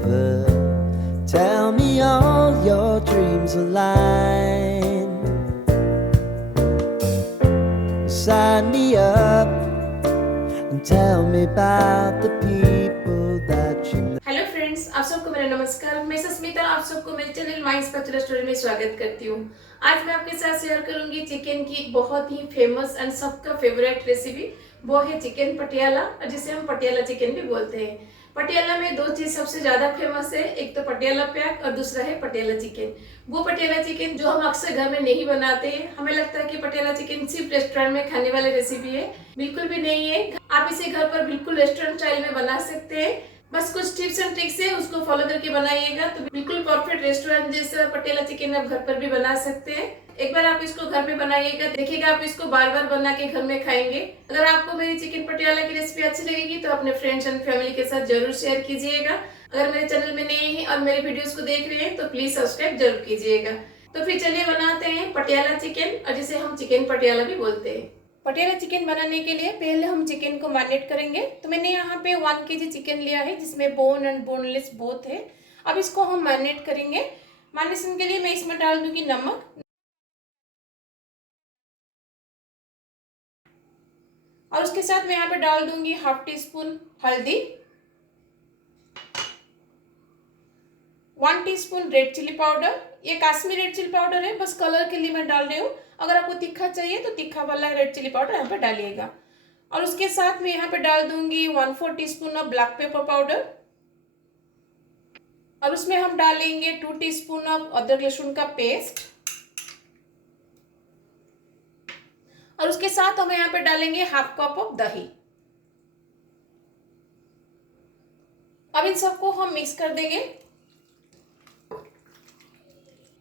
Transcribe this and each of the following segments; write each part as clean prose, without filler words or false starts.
river. Tell me all your dreams align. Sign me up and tell me about the people that you know. Hello friends, आप सबको मेरा नमस्कार। मैं सस्मिता आप सबको मेरे चैनल माई स्पेशल स्टोरी में स्वागत करती हूँ। आज मैं आपके साथ शेयर करूंगी चिकन की एक बहुत ही फेमस एंड सबका फेवरेट रेसिपी। वो है चिकन पटियाला, जिसे हम पटियाला चिकन भी बोलते हैं। पटियाला में दो चीज सबसे ज्यादा फेमस है, एक तो पटियाला पैक और दूसरा है पटियाला चिकन। वो पटियाला चिकन जो हम अक्सर घर में नहीं बनाते हैं। हमें लगता है कि पटियाला चिकन सिर्फ रेस्टोरेंट में खाने वाली रेसिपी है, बिल्कुल भी नहीं है। आप इसे घर पर बिल्कुल रेस्टोरेंट स्टाइल में बना सकते हैं। बस कुछ टिप्स एंड ट्रिक्स है, उसको फॉलो करके बनाइएगा तो बिल्कुल परफेक्ट रेस्टोरेंट जैसा पटियाला चिकन आप घर पर भी बना सकते हैं। एक बार आप इसको घर में बनाइएगा, देखिएगा आप इसको बार बार बना के घर में खाएंगे। अगर आपको मेरी चिकन पटियाला की रेसिपी अच्छी लगेगी तो अपने फ्रेंड्स एंड फैमिली के साथ जरूर शेयर कीजिएगा। अगर मेरे चैनल में नए हैं और मेरे वीडियोस को देख रहे हैं तो प्लीज सब्सक्राइब जरूर कीजिएगा। तो फिर चलिए बनाते हैं पटियाला चिकन, और जिसे हम चिकन पटियाला भी बोलते हैं। पटियाला चिकन बनाने के लिए पहले हम चिकन को मैरिनेट करेंगे। तो मैंने यहाँ पे 1 kg चिकन लिया है, जिसमें बोन एंड बोनलेस बोथ है। अब इसको हम मैरिनेट करेंगे। मैरिनेशन के लिए मैं इसमें डाल दूंगी नमक, और उसके साथ मैं यहाँ पे डाल दूंगी 1/2 टीस्पून हल्दी, 1 टीस्पून रेड चिली पाउडर। ये कश्मीरी रेड चिली पाउडर है, बस कलर के लिए मैं डाल रही हूँ। अगर आपको तीखा चाहिए तो तीखा वाला रेड चिली पाउडर यहाँ पे डालिएगा। और उसके साथ मैं यहाँ पे डाल दूंगी 1/4 teaspoon of black pepper powder, और उसमें हम डालेंगे 2 टीस्पून ऑफ अदरक लहसुन का पेस्ट, और उसके साथ हम यहाँ पे डालेंगे 1/2 कप ऑफ दही। अब इन सबको हम मिक्स कर देंगे।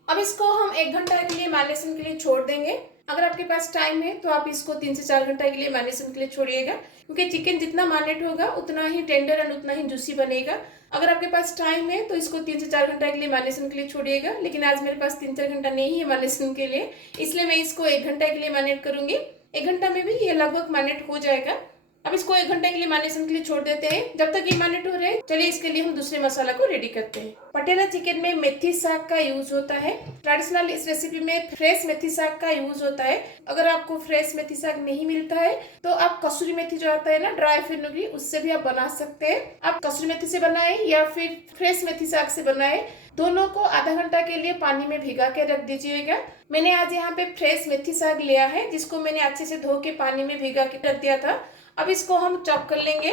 अब इसको हम 1 घंटा के लिए मैरिनेशन के लिए छोड़ देंगे। अगर आपके पास टाइम है तो आप इसको 3 से 4 घंटा के लिए मैरिनेशन के लिए छोड़िएगा, क्योंकि चिकन जितना मैरिनेट होगा उतना ही टेंडर एंड उतना ही जूसी बनेगा। अगर आपके पास टाइम है तो इसको 3 से 4 घंटा के लिए मैरिनेशन के लिए छोड़िएगा, लेकिन आज मेरे पास 3-4 घंटा नहीं है मैरिनेशन के लिए, इसलिए मैं इसको 1 घंटा के लिए मैरिनेट करूंगी। 1 घंटा में भी ये लगभग मैरिनेट हो जाएगा। अब इसको 1 घंटे के लिए मैरिनेशन के लिए छोड़ देते हैं। जब तक ये मैरिनेट हो रहे हैं, चलिए इसके लिए हम दूसरे मसाला को रेडी करते हैं। पटियाला चिकन में मेथी साग का यूज होता है। ट्रेडिशनल इस रेसिपी में फ्रेश मेथी साग का यूज होता है। अगर आपको फ्रेश मेथी साग नहीं मिलता है तो आप कसूरी मेथी जो आता है ना, ड्राई फिनुग्री, उससे भी आप बना सकते हैं। आप कसूरी मेथी से बनाए या फिर फ्रेश मेथी साग से बनाए, दोनों को आधा घंटा के लिए पानी में भिगा के रख दीजिएगा। मैंने आज यहाँ पे फ्रेश मेथी साग लिया है, जिसको मैंने अच्छे से धो के पानी में भिगा के रख दिया था। अब इसको हम चॉप कर लेंगे।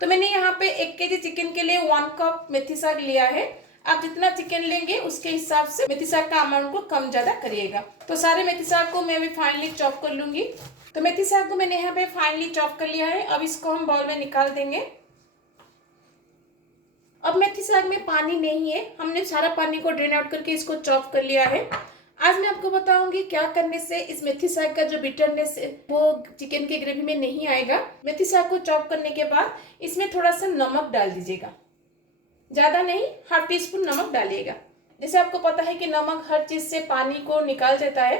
तो मैंने यहाँ पे 1 kg चिकन के लिए 1 कप मेथी साग लिया है। आप जितना चिकन लेंगे उसके हिसाब से मेथी साग का अमाउंट को कम ज्यादा करिएगा। तो सारे मेथी साग को मैं अभी फाइनली चॉप कर लूंगी। तो मेथी साग को मैंने यहाँ पे फाइनली चॉप कर लिया है। अब इसको हम बाउल में निकाल देंगे। अब मेथी साग में पानी नहीं है, हमने सारा पानी को ड्रेन आउट करके इसको चॉप कर लिया है। आज मैं आपको बताऊंगी क्या करने से इस मेथी साग का जो बिटरनेस है वो चिकन की ग्रेवी में नहीं आएगा। मेथी साग को चॉप करने के बाद इसमें थोड़ा सा नमक डाल दीजिएगा, ज्यादा नहीं, 1/2 टीस्पून नमक डालिएगा। जैसे आपको पता है कि नमक हर चीज से पानी को निकाल देता है,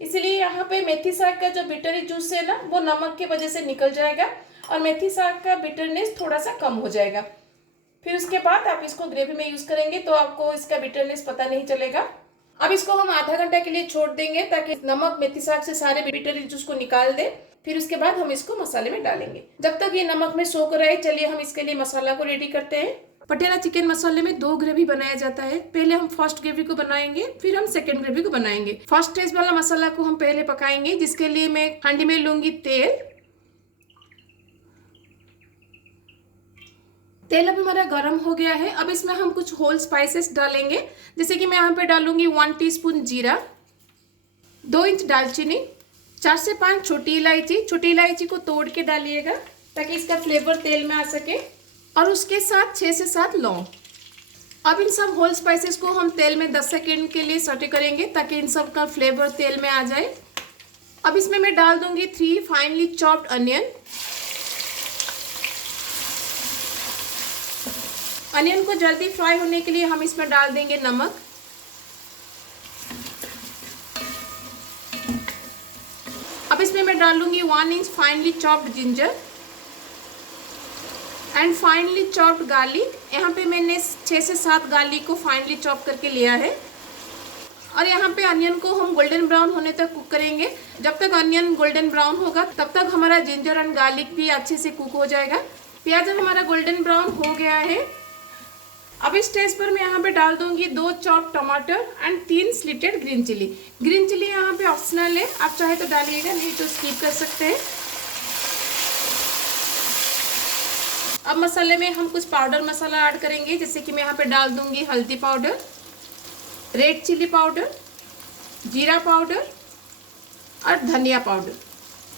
इसलिए यहाँ पे मेथी साग का जो बिटरी जूस है ना, वो नमक की वजह से निकल जाएगा और मेथी साग का बिटरनेस थोड़ा सा कम हो जाएगा। फिर उसके बाद आप इसको ग्रेवी में यूज करेंगे तो आपको इसका बिटरनेस पता नहीं चलेगा। अब इसको हम आधा घंटा के लिए छोड़ देंगे ताकि नमक मेथी साग से सारे बिटरी जूस को निकाल दे। फिर उसके बाद हम इसको मसाले में डालेंगे। जब तक ये नमक में सोख रहा है, चलिए हम इसके लिए मसाला को रेडी करते हैं। पटियाला चिकन मसाले में 2 ग्रेवी बनाया जाता है। पहले हम फर्स्ट ग्रेवी को बनाएंगे, फिर हम सेकंड ग्रेवी को बनाएंगे। फर्स्ट स्टेज वाला मसाला को हम पहले पकाएंगे, जिसके लिए मैं हांडी में लूंगी तेल। तेल अब हमारा गर्म हो गया है। अब इसमें हम कुछ होल स्पाइसेस डालेंगे, जैसे कि मैं यहाँ पे डालूंगी 1 टीस्पून जीरा, 2 इंच दालचीनी, 4 से 5 छोटी इलायची। छोटी इलायची को तोड़ के डालिएगा ताकि इसका फ्लेवर तेल में आ सके, और उसके साथ 6 से 7 लौंग। अब इन सब होल स्पाइसेस को हम तेल में 10 सेकेंड के लिए सॉटे करेंगे ताकि इन सब का फ्लेवर तेल में आ जाए। अब इसमें मैं डाल दूंगी 3 फाइनली चॉप्ड अनियन। अनियन को जल्दी फ्राई होने के लिए हम इसमें डाल देंगे नमक। अब इसमें मैं डालूंगी 1 inch finally chopped ginger. And finally chopped garlic. यहाँ पे मैंने 6 से 7 गार्लिक को फाइनली चॉप करके लिया है। और यहाँ पे अनियन को हम गोल्डन ब्राउन होने तक कुक करेंगे। जब तक अनियन गोल्डन ब्राउन होगा तब तक हमारा जिंजर एंड गार्लिक भी अच्छे से कुक हो जाएगा। प्याज हमारा गोल्डन ब्राउन हो गया है। अब इस स्टेज पर मैं यहाँ पे डाल दूंगी 2 चॉप टमाटर and 3 slitted green chilli. Green chilli यहाँ पे ऑप्शनल है, आप चाहे तो डालिएगा, नहीं तो स्किप कर सकते हैं। अब मसाले में हम कुछ पाउडर मसाला ऐड करेंगे, जैसे कि मैं यहाँ पे डाल दूंगी हल्दी पाउडर, रेड चिली पाउडर, जीरा पाउडर और धनिया पाउडर।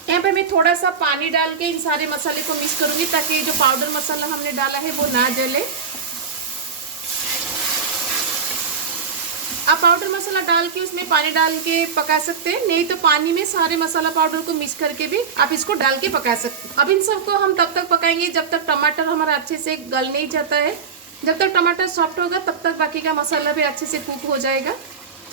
यहाँ पे मैं थोड़ा सा पानी डाल के इन सारे मसाले को मिक्स करूंगी ताकि जो पाउडर मसाला हमने डाला है वो ना जले। आप पाउडर मसाला डाल के उसमें पानी डाल के पका सकते हैं, नहीं तो पानी में सारे मसाला पाउडर को मिक्स करके भी आप इसको डाल के पका सकते हैं। अब इन सबको हम तब तक पकाएंगे जब तक टमाटर हमारा अच्छे से गल नहीं जाता है। जब तक टमाटर सॉफ्ट होगा तब तक बाकी का मसाला भी अच्छे से कुक हो जाएगा।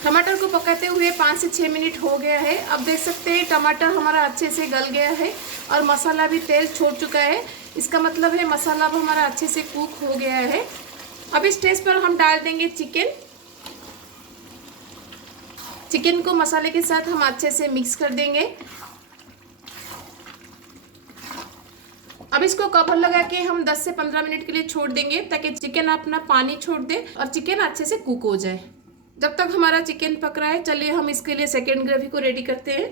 टमाटर को पकाते हुए 5 से 6 मिनट हो गया है। अब देख सकते हैं टमाटर हमारा अच्छे से गल गया है और मसाला भी तेल छोड़ चुका है। इसका मतलब है मसाला भी हमारा अच्छे से कुक हो गया है। अब इस स्टेज पर हम डाल देंगे चिकन। चिकन को मसाले के साथ हम अच्छे से मिक्स कर देंगे। अब इसको कवर लगा के हम 10 से 15 मिनट के लिए छोड़ देंगे ताकि चिकन अपना पानी छोड़ दे और चिकन अच्छे से कुक हो जाए। जब तक हमारा चिकन पक रहा है, चलिए हम इसके लिए सेकेंड ग्रेवी को रेडी करते हैं।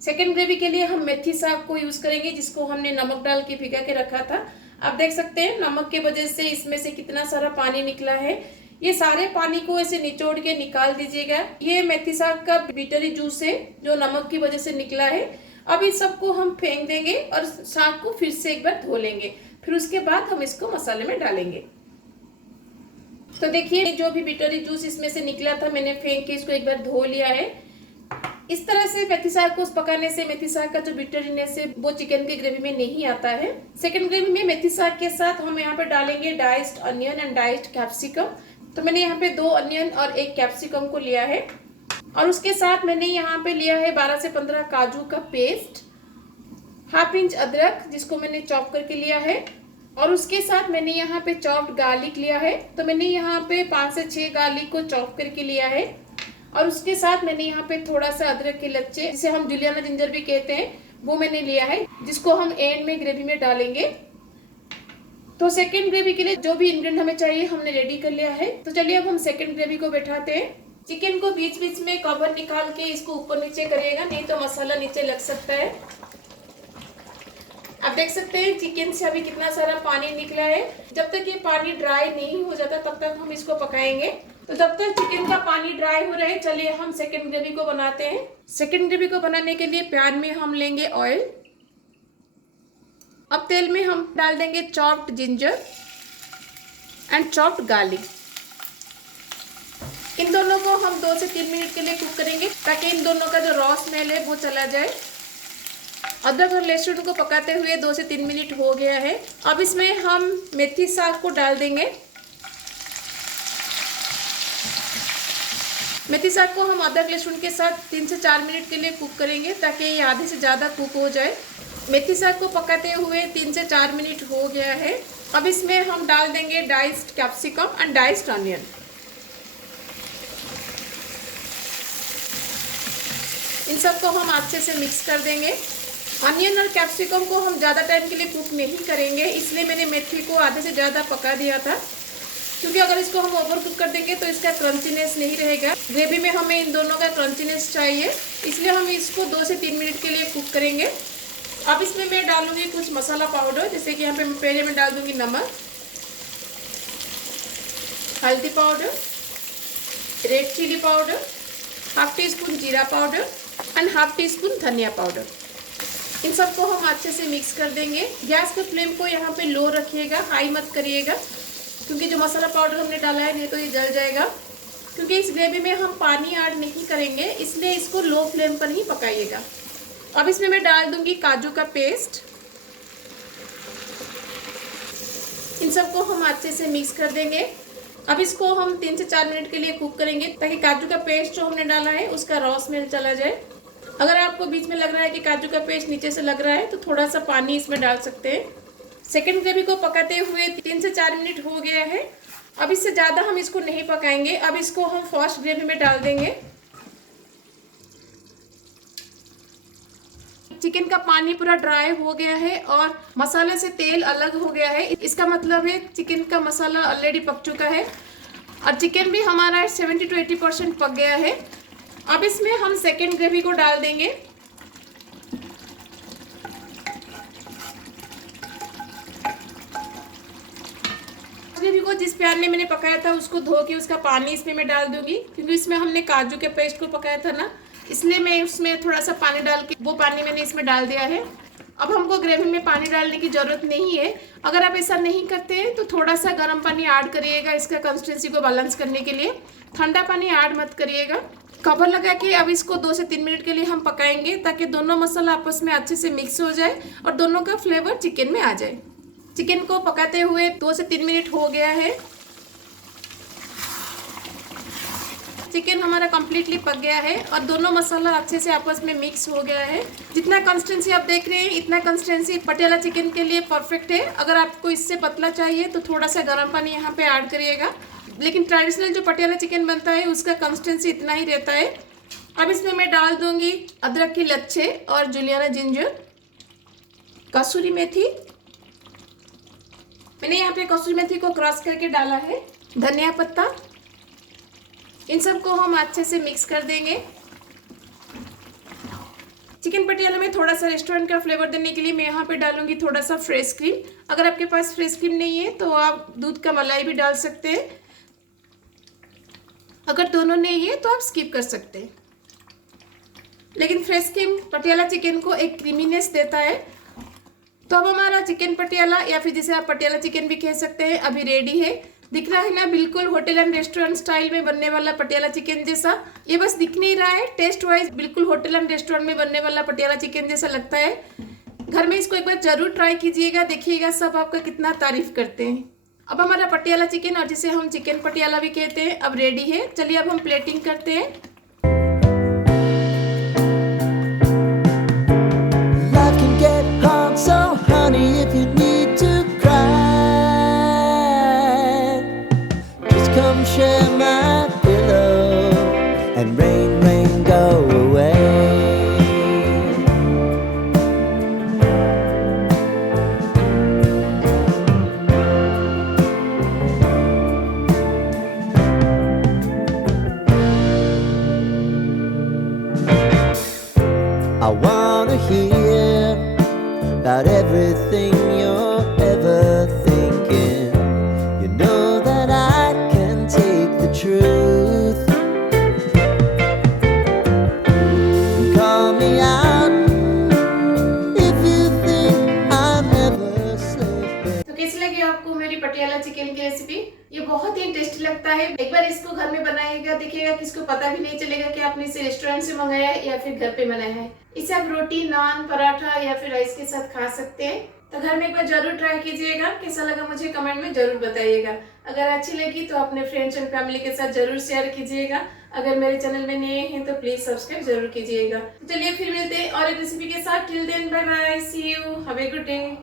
सेकेंड ग्रेवी के लिए हम मेथी साग को यूज करेंगे, जिसको हमने नमक डाल के भिगा के रखा था। आप देख सकते हैं नमक के वजह से इसमें से कितना सारा पानी निकला है। ये सारे पानी को ऐसे निचोड़ के निकाल दीजिएगा। ये मेथी साग का बीटरी जूस है जो नमक की वजह से निकला है। अब इस सबको हम फेंक देंगे और साग को फिर से एक बार धो लेंगे। फिर उसके बाद हम इसको मसाले में डालेंगे। तो देखिए जो भी बीटरी जूस इसमें से निकला था मैंने फेंक के इसको एक बार धो लिया है। इस तरह से मेथी साग को पकाने से मेथी साग का जो बिटरीनेस है वो चिकन की ग्रेवी में नहीं आता है। सेकंड ग्रेवी में मेथी साग के साथ हम यहाँ पे डालेंगे diced onion and diced capsicum. तो मैंने यहाँ पे 2 अनियन और 1 कैप्सिकम को लिया है और उसके साथ मैंने यहाँ पे लिया है 12 से 15 काजू का पेस्ट, ½ इंच अदरक जिसको मैंने चॉप करके लिया है और उसके साथ मैंने यहाँ पे चॉप्ड गार्लिक लिया है। तो मैंने यहाँ पे 5 से 6 गार्लिक को चॉप करके लिया है और उसके साथ मैंने यहाँ पे थोड़ा सा अदरक के लच्छे, जिसे हम जुलियाना जिंजर भी कहते हैं, वो मैंने लिया है, जिसको हम एंड में ग्रेवी में डालेंगे। तो सेकेंड ग्रेवी के लिए जो भी इंग्रेडिएंट हमें चाहिए हमने रेडी कर लिया है। तो चलिए अब हम सेकेंड ग्रेवी को बैठाते हैं। चिकन को बीच बीच में कवर निकाल के इसको ऊपर नीचे करिएगा, नहीं तो मसाला नीचे लग सकता है। आप देख सकते हैं चिकन से अभी कितना सारा पानी निकला है। जब तक ये पानी ड्राई नहीं हो जाता तब तक हम इसको पकाएंगे। तो जब तक चिकन का पानी ड्राई हो रहा है, चलिए हम सेकेंड ग्रेवी को बनाते हैं। सेकेंड ग्रेवी को बनाने के लिए पैन में हम लेंगे ऑयल। अब तेल में हम डाल देंगे chopped ginger and chopped garlic. इन दोनों को हम 2 से 3 मिनट के लिए कुक करेंगे ताकि इन दोनों का जो रॉ स्मेल है वो चला जाए। अदरक और लहसुन को पकाते हुए 2 से 3 मिनट हो गया है। अब इसमें हम मेथी साग को डाल देंगे। मेथी साग को हम अदरक लहसुन के साथ 3 से 4 मिनट के लिए कुक करेंगे ताकि ये आधे से ज़्यादा कुक हो जाए। मेथी साग को पकाते हुए 3 से 4 मिनट हो गया है। अब इसमें हम डाल देंगे diced capsicum and diced onion. इन सबको हम अच्छे से मिक्स कर देंगे। अनियन और कैप्सिकम को हम ज़्यादा टाइम के लिए कुक नहीं करेंगे, इसलिए मैंने मेथी को आधे से ज़्यादा पका दिया था, क्योंकि अगर इसको हम ओवर कुक कर देंगे तो इसका क्रंचीनेस नहीं रहेगा। ग्रेवी में हमें इन दोनों का क्रंचीनेस चाहिए, इसलिए हम इसको 2 से 3 मिनट के लिए कुक करेंगे। अब इसमें मैं डालूंगी कुछ मसाला पाउडर, जैसे कि यहाँ पे पहले मैं डाल दूंगी नमक, हल्दी powder, red chilli powder, ½ teaspoon जीरा पाउडर एंड ½ टीस्पून धनिया पाउडर। इन सबको हम अच्छे से मिक्स कर देंगे। गैस के फ्लेम को यहाँ पे लो रखिएगा, हाई मत करिएगा, क्योंकि जो मसाला पाउडर हमने डाला है नहीं तो ये जल जाएगा। क्योंकि इस ग्रेवी में हम पानी ऐड नहीं करेंगे, इसलिए इसको लो फ्लेम पर ही पकाइएगा। अब इसमें मैं डाल दूंगी काजू का पेस्ट। इन सबको हम अच्छे से मिक्स कर देंगे। अब इसको हम 3 से 4 मिनट के लिए कुक करेंगे ताकि काजू का पेस्ट जो हमने डाला है उसका रॉ स्मेल चला जाए। अगर आपको बीच में लग रहा है कि काजू का पेस्ट नीचे से लग रहा है तो थोड़ा सा पानी इसमें डाल सकते हैं। सेकेंड ग्रेवी को पकाते हुए 3 से 4 मिनट हो गया है। अब इससे ज़्यादा हम इसको नहीं पकाएंगे। अब इसको हम फर्स्ट ग्रेवी में डाल देंगे। चिकन का पानी पूरा ड्राई हो गया है और मसाले से तेल अलग हो गया है। इसका मतलब है चिकन का मसाला ऑलरेडी पक चुका है और चिकन भी हमारा 70 to 80% पक गया है। अब इसमें हम सेकेंड ग्रेवी को डाल देंगे। ग्रेवी को जिस प्यान में मैंने पकाया था उसको धो के उसका पानी इसमें मैं डाल दूंगी, क्योंकि इसमें हमने काजू के पेस्ट को पकाया था ना, इसलिए मैं उसमें थोड़ा सा पानी डाल के वो पानी मैंने इसमें डाल दिया है। अब हमको ग्रेवी में पानी डालने की ज़रूरत नहीं है। अगर आप ऐसा नहीं करते हैं तो थोड़ा सा गर्म पानी ऐड करिएगा इसका कंसिस्टेंसी को बैलेंस करने के लिए। ठंडा पानी ऐड मत करिएगा। कवर लगा के अब इसको 2 से 3 मिनट के लिए हम पकाएंगे, ताकि दोनों मसाला आपस में अच्छे से मिक्स हो जाए और दोनों का फ्लेवर चिकन में आ जाए। चिकन को पकाते हुए 2 से 3 मिनट हो गया है। चिकन हमारा कम्प्लीटली पक गया है और दोनों मसाला अच्छे से आपस में मिक्स हो गया है। जितना कंसिस्टेंसी आप देख रहे हैं इतना कंसिस्टेंसी पटियाला चिकन के लिए परफेक्ट है। अगर आपको इससे पतला चाहिए तो थोड़ा सा गर्म पानी यहाँ पे ऐड करिएगा, लेकिन ट्रेडिशनल जो पटियाला चिकन बनता है उसका कंसिस्टेंसी इतना ही रहता है। अब इसमें मैं डाल दूंगी अदरक की लच्छे और जुलियाना जिंजर, कसूरी मेथी, मैंने यहाँ पे कसूरी मेथी को क्रश करके डाला है, धनिया पत्ता, इन सबको हम अच्छे से मिक्स कर देंगे। चिकन पटियाला में थोड़ा सा रेस्टोरेंट का फ्लेवर देने के लिए मैं यहाँ पे डालूंगी थोड़ा सा फ्रेश क्रीम। अगर आपके पास फ्रेश क्रीम नहीं है तो आप दूध का मलाई भी डाल सकते हैं। अगर दोनों नहीं है तो आप स्किप कर सकते हैं, लेकिन फ्रेश क्रीम पटियाला चिकन को एक क्रीमीनेस देता है। तो अब हमारा चिकन पटियाला, या फिर जिसे आप पटियाला चिकन भी कह सकते हैं, अभी रेडी है। दिख रहा है ना, बिल्कुल होटल एंड रेस्टोरेंट स्टाइल में बनने वाला पटियाला चिकन जैसा। ये बस दिख नहीं रहा है, टेस्ट वाइज बिल्कुल होटल एंड रेस्टोरेंट में बनने वाला पटियाला चिकन जैसा लगता है। घर में इसको एक बार जरूर ट्राई कीजिएगा, देखिएगा सब आपका कितना तारीफ करते हैं। अब हमारा पटियाला चिकन, और जिसे हम चिकन पटियाला भी कहते हैं, अब रेडी है। चलिए अब हम प्लेटिंग करते हैं। Life can get hard, so honey, if you need to cry, just come share my pillow and rain, rain, go away. I wanna hear about everything you're ever thinking. You know that I can take the truth and call me out if you think I'm never sleeping. तो कैसी लगी आपको मेरी Patiala chicken की recipe? ये बहुत ही tasty लगता है। एक बार इसको घर में बनाइएगा, देखिएगा किसको पता भी नहीं चलेगा कि आपने इसे रेस्टोरेंट से मंगाया है या फिर घर पे बनाया है। इसे आप रोटी, नान, पराठा या फिर राइस के साथ खा सकते हैं। तो घर में एक बार जरूर ट्राई कीजिएगा। कैसा लगा मुझे कमेंट में जरूर बताइएगा। अगर अच्छी लगी तो अपने फ्रेंड्स एंड फैमिली के साथ जरूर शेयर कीजिएगा। अगर मेरे चैनल में नए हैं तो प्लीज सब्सक्राइब जरूर कीजिएगा। तो चलिए फिर मिलते हैं और एक रेसिपी के साथ। Till then bye bye, see you, have a good day.